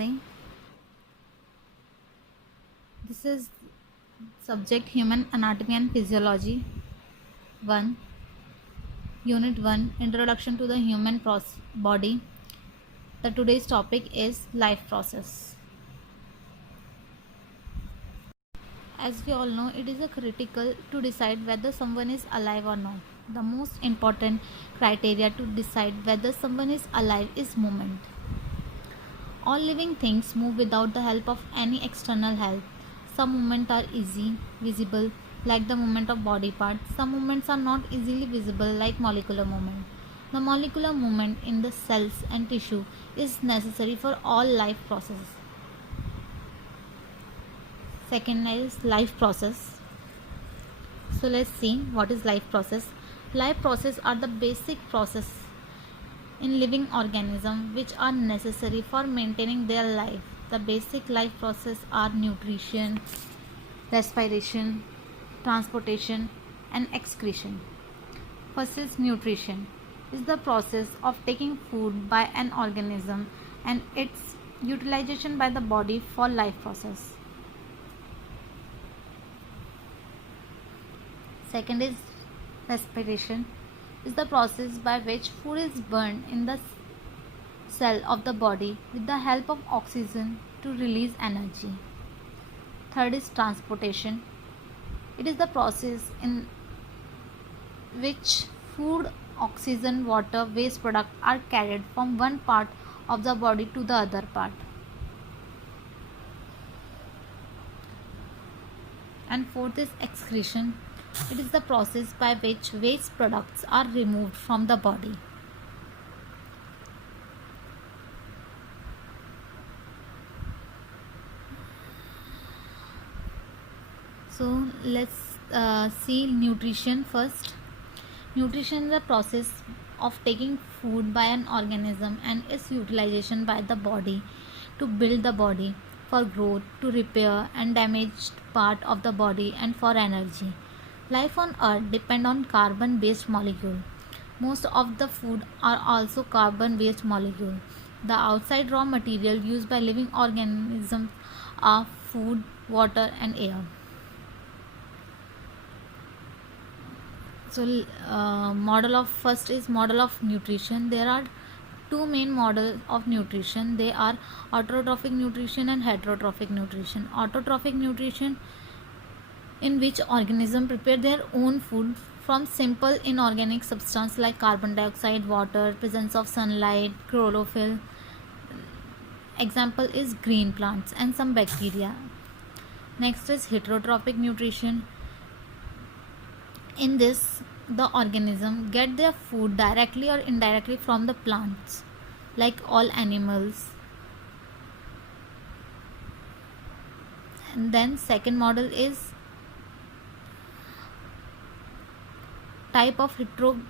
Namaste. This is subject Human Anatomy and Physiology 1, Unit 1, Introduction to the Human Body. The today's topic is life process. As we all know, it is a critical to decide whether someone is alive or not. The most important criteria to decide whether someone is alive is movement. All living things move without the help of any external help. Some movements are easy, visible, like the movement of body parts. Some movements are not easily visible, like molecular movement. The molecular movement in the cells and tissue is necessary for all life processes. Second is life process. So let's see what is life process. Life process are the basic process in living organisms which are necessary for maintaining their life. The basic life process are nutrition, respiration, transportation and excretion. First is nutrition. Is the process of taking food by an organism and its utilization by the body for life process. Second is respiration. Is the process by which food is burned in the cell of the body with the help of oxygen to release energy. Third is transportation. It is the process in which food, oxygen, water, waste products are carried from one part of the body to the other part. And fourth is excretion. It is the process by which waste products are removed from the body. So let's see nutrition first. Nutrition is the process of taking food by an organism and its utilization by the body to build the body, for growth, to repair and damaged part of the body and for energy. Life on earth depend on carbon based molecule. Most of the food are also carbon based molecule. The outside raw material used by living organisms are food, water and air. So model of first is model of nutrition. There are two main models of nutrition. They are autotrophic nutrition and heterotrophic nutrition. Autotrophic nutrition, in which organisms prepare their own food from simple inorganic substance like carbon dioxide, water, presence of sunlight, chlorophyll. Example is green plants and some bacteria. Next is heterotrophic nutrition. In this, the organism get their food directly or indirectly from the plants, like all animals. And then second model is type of heterotrophic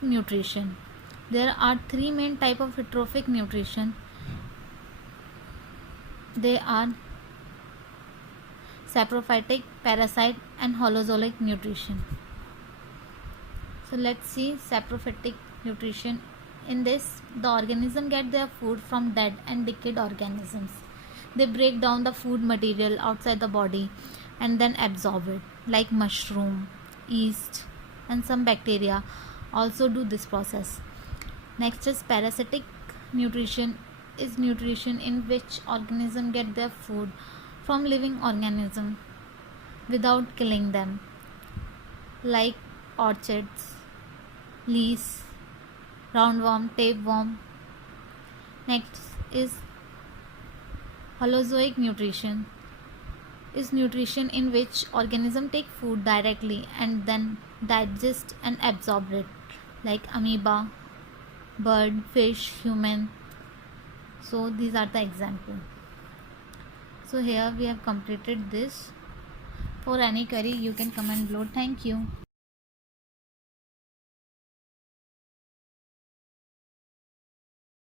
nutrition. There are three main type of heterotrophic nutrition. They are saprophytic, parasite and holozoic nutrition. So let's see saprophytic nutrition. In this, the organism get their food from dead and decayed organisms. They break down the food material outside the body and then absorb it, like mushroom, yeast and some bacteria also do this process. Next is parasitic nutrition. Is nutrition in which organisms get their food from living organisms without killing them, like orchids, leaves, roundworm, tapeworm. Next is holozoic nutrition. Is nutrition in which organisms take food directly and then digest and absorb it, like amoeba, bird, fish, human. So these are the examples. So here we have completed this. For any query you can comment below. Thank you.